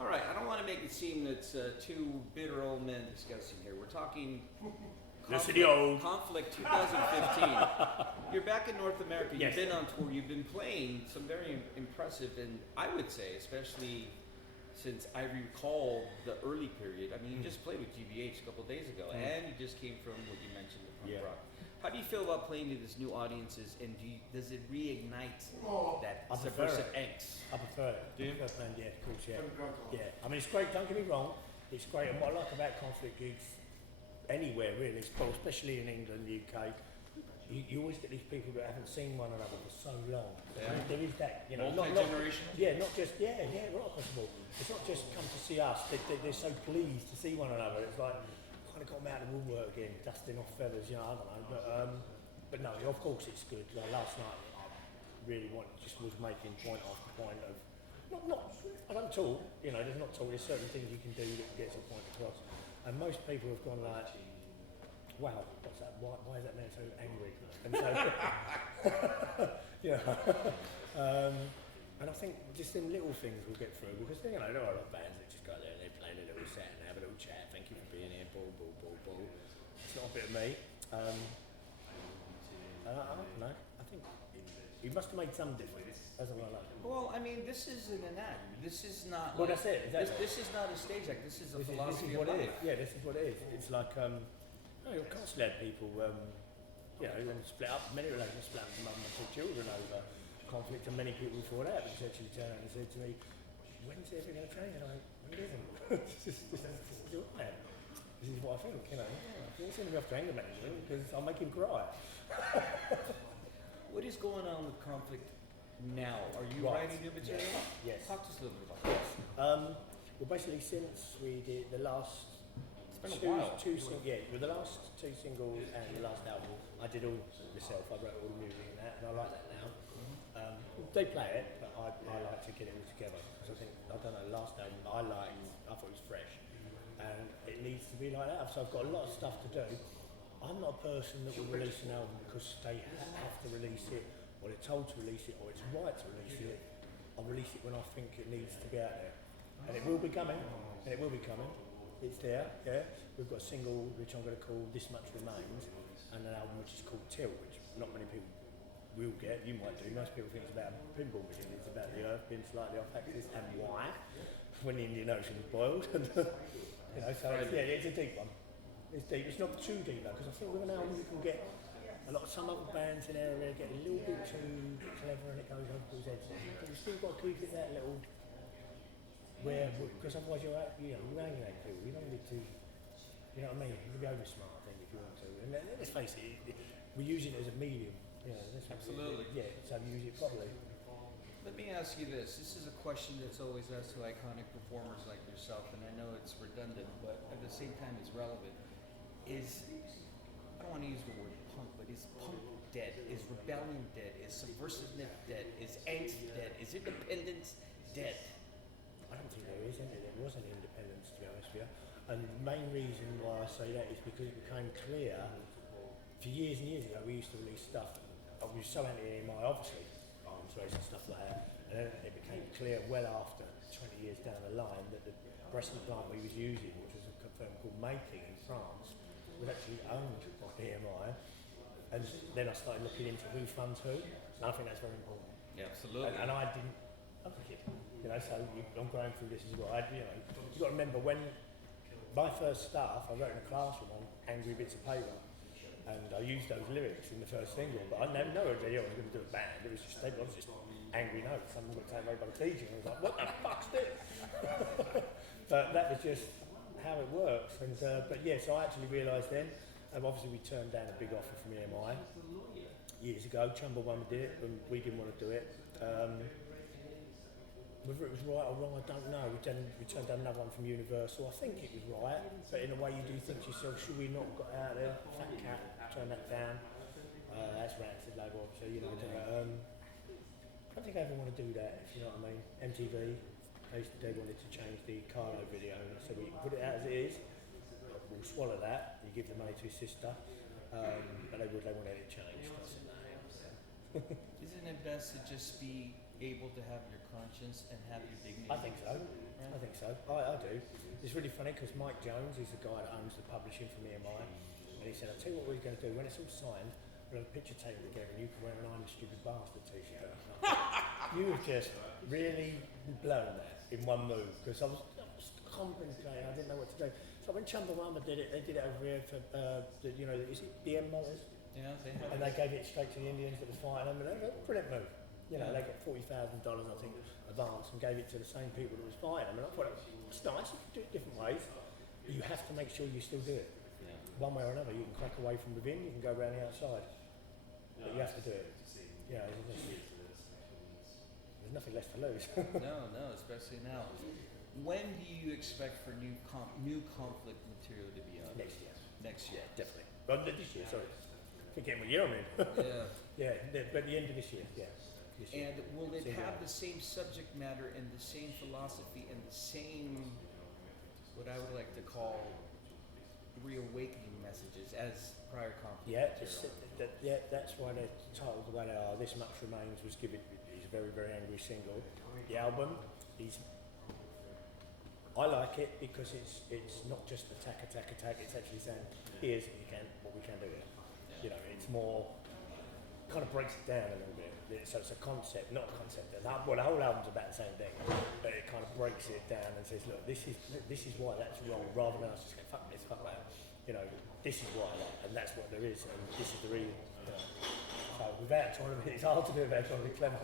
All right, I don't want to make it seem that it's two bitter old men discussing here. We're talking Listen to the old. Conflict 2015. You're back in North America. Yes. You've been on tour. You've been playing some very impressive, and I would say, especially since I recall the early period. I mean, you just played with GBH a couple of days ago, and you just came from what you mentioned, the punk rock. How do you feel about playing to these new audiences, and does it reignite that subversive angst? I prefer it. Do you? I prefer playing, yeah, of course, yeah. Yeah, I mean, it's great, don't get me wrong, it's great, and what I like about Conflict gigs, anywhere really, especially in England, the UK, you always get these people that haven't seen one another for so long. Yeah. There is that, you know. Multi-generational? Yeah, not just, right possible. It's not just come to see us, they're so pleased to see one another. It's like, kind of got them out of the woodwork again, dusting off feathers, you know, I don't know. But no, of course it's good. Like last night, I really was making point after point of, I don't talk, you know, there's not talk, there's certain things you can do that gets a point across. And most people have gone like, wow, what's that? Why is that man so angry? And so, you know, and I think just them little things we'll get through because, you know, there are a lot of bands that just go there and they play a little set and have a little chat. Thank you for being here, ball. It's not a bit of me. I don't know. I think he must have made some difference. That's all I like. Well, I mean, this isn't an act. This is not. Well, that's it. Exactly. This is not a stage act. This is a philosophy this is of what it life. is. Yeah, this is what it is. It's like, you constantly had people, you know, and split up. Many relations split up. Mum and two children over Conflict, and many people before that would actually turn around and say to me, "When's it ever going to change?" And I'm like, "When it isn't. this is who I am. This is what I think." You know, you don't send me off to anger management because I'll make him cry. What is going on with Conflict now? Are you Right. writing new material? Yes. Talk to us a little bit about that. Well, basically, since we did the last It's been a while. with the last two singles and the last album, I did all myself. I wrote all the music and that, and I like that now. They play it, but I like to get it all together because I think, I don't know, last album I thought it was fresh, and it needs to be like that. So I've got a lot of stuff to do. I'm not a person that will release an album because they have to release it, or they're told to release it, or it's right to release it. I'll release it when I think it needs to be out there. And it will be coming, It's there, yeah. We've got a single which I'm going to call This Much Remains, and an album which is called Tilt, which not many people will get. You might do. Most people think it's about a pinball machine. It's about the Earth being slightly off axis and why, when the Indian Ocean is boiled. You know, so it's a deep one. It's deep. It's not too deep though, because I think with an album you can get some other bands in the area get a little bit too clever and it goes over people's heads. But you still got to keep it that little because otherwise you're alienating people. You don't need to, you know what I mean? You can be over smart, I think, if you want to. And let's face it, we use it as a medium. You know, Absolutely. So use it properly. Let me ask you this. This is a question that's always asked to iconic performers like yourself, and I know it's redundant, but at the same time it's relevant. I don't want to use the word punk, but is punk dead? Is rebellion dead? Is subversiveness dead? Is angst dead? Is independence dead? I don't think there is any. There was any independence, to be honest with you. And the main reason why I say that is because it became clear, for years and years ago, we used to release stuff. We were so anti-EMI, obviously, arms race and stuff like that. And then it became clear well after, 20 years down the line, that the Bresson plant we was using, which was a firm called Making in France, was actually owned by EMI. And then I started looking into who funds who, and I think that's very important. Yeah, absolutely. And I didn't. I was a kid, you know. So I'm going through this as well. You got to remember when my first stuff, I wrote in a classroom on angry bits of paper, and I used those lyrics in the first single. But I never knew I was going to do a band. It was just angry notes. Someone got taken away by the teacher, and I was like, "What the fuck's this?" But that was just how it works. And so I actually realised then. Obviously, we turned down a big offer from EMI years ago. Chumbawamba did it, and we didn't want to do it. Whether it was right or wrong, I don't know. We turned down another one from Universal. I think it was right, but in a way you do think to yourself, should we not have got out there? Fat Cat, turn that down. That's Rancid label, obviously, you know. I don't think I ever want to do that, if you know what I mean. MTV, they wanted to change the Carlo video, and I said, well, you can put it out as it is. We'll swallow that. You give the money to his sister, but they wanted it changed. I said, no. Isn't it best to just be able to have your conscience and have your dignity? I think so. I think so. I do. It's really funny because Mike Jones is the guy that owns the publishing for EMI, and he said, "I'll tell you what we're going to do. When it's all signed, we'll have a picture taken together, and you can wear an I'm a Stupid Bastard t-shirt." You have just really blown that in one move because I was contemplating. I didn't know what to do. So when Chumbawamba did it, they did it over here for is it BM Motors? Yeah, they have. And they gave it straight to the Indians that was fighting them, and it was a brilliant move. You know, they got $40,000, I think, advance, and gave it to the same people that was fighting them. And I thought, it's nice, you can do it different ways, but you have to make sure you still do it. Yeah. One way or another, you can crack away from within, you can go around the outside, but you have to do it. You know, there's nothing left to lose. No, especially now. When do you expect for new conflict material to be out? Next year. Next year. Definitely. Well, this year, sorry. Forgetting what year I'm in. Yeah. But the end of this year, yeah. This year. And will it Same have year. the same subject matter and the same philosophy and the same, what I would like to call, reawakening messages as prior conflict Yeah, material? that's why they're titled the way they are. This Much Remains was given, is a very, very angry single. The album is, I like it because it's not just attack, it's actually saying, here's what we can do here. You know, it's more, kind of breaks it down a little bit. So it's a concept, not a concept. The whole album's about the same thing, but it kind of breaks it down and says, look, this is why that's wrong, rather than us just go, fuck this, fuck that. You know, this is why that, and that's what there is, and this is the reason. You know. So without trying to be, it's hard to do without trying to be clever.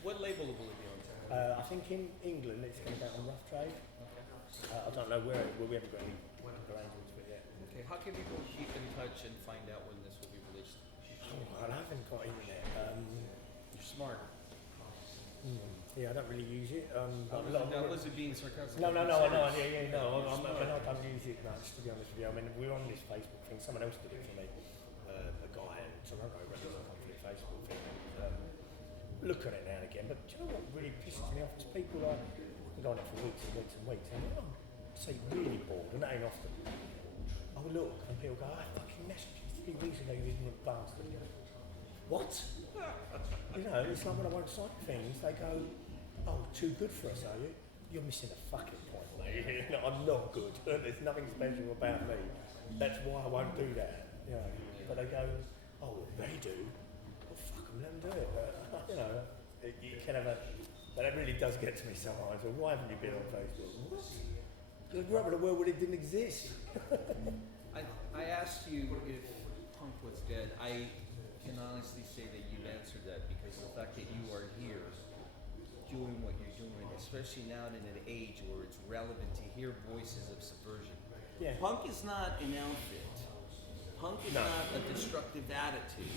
What label will it be on? I think in England it's going to go on Rough Trade. Okay. I don't know where, we haven't got any arrangements for it yet. Okay, how can people keep in touch and find out when this will be released? Oh, I haven't got internet. You're smart. Yeah, I don't really use it. Was it being sarcastic? No, I don't use it much, to be honest with you. I mean, we're on this Facebook thing. Someone else did it for me. A guy in Toronto runs a company Facebook thing. Look at it now and again. But do you know what really pisses me off? Is people like, I go on it for weeks and weeks and weeks, and I'm really bored, and that ain't often. I will look, and people go, I fucking messaged you 3 weeks ago, you ignorant bastard. What? You know, it's like when I won't sign things, they go, oh, too good for us, are you? You're missing a fucking point, mate. No, I'm not good. There's nothing special about me. That's why I won't do that. You know, but they go, oh, well, they do. Well, fuck them, let them do it. You know, you can have a. But it really does get to me sometimes. Well, why haven't you been on Facebook? What? You grew up in a world where it didn't exist. I asked you if punk was dead. I can honestly say that you've answered that because the fact that you are here doing what you're doing, especially now in an age where it's relevant to hear voices of subversion. Yeah. Punk is not an outfit. Punk is not a destructive attitude.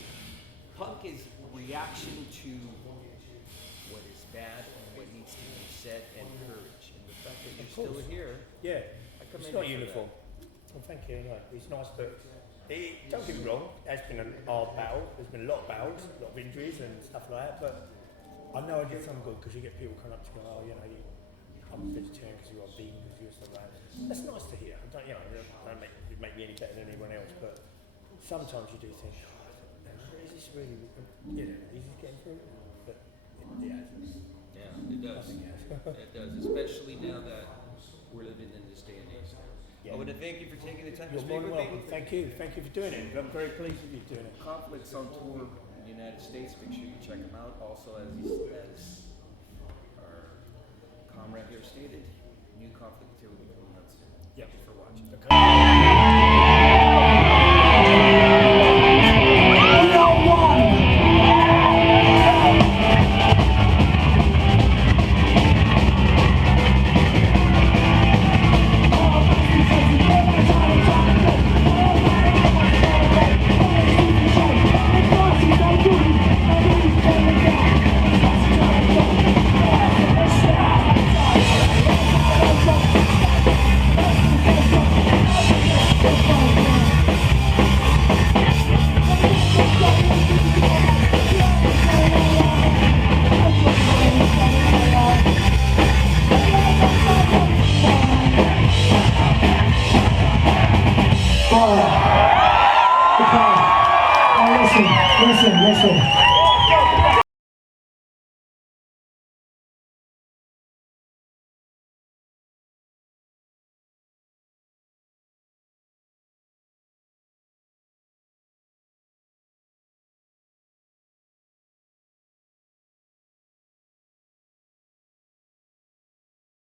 Punk is reaction to what is bad and what needs to be said and courage. And the fact that you're still here, Yeah, I it's commend not you for uniform. Well, thank you anyway. It's nice, but don't get me wrong, it has been an hard battle. There's been a lot of battles, a lot of injuries and stuff like that, but I know I did some good because you get people coming up to go, oh, you know, I'm a vegetarian because you're vegan because you're stuff like that. That's nice to hear. Don't, you know, it don't make me any better than anyone else, but sometimes you do think, oh, is this really, you know, is this getting through? But yeah, Yeah, it does. It does, especially now that we're living in this day and age. Yeah. I want to thank you for taking the time You're to more speak than with welcome. me. Thank you for doing it. I'm very pleased with you doing it. Conflicts on tour in the United States. Make sure you check them out. Also, as our comrade here stated, new conflict material will be coming out soon. Yep. Thank you for watching. Okay.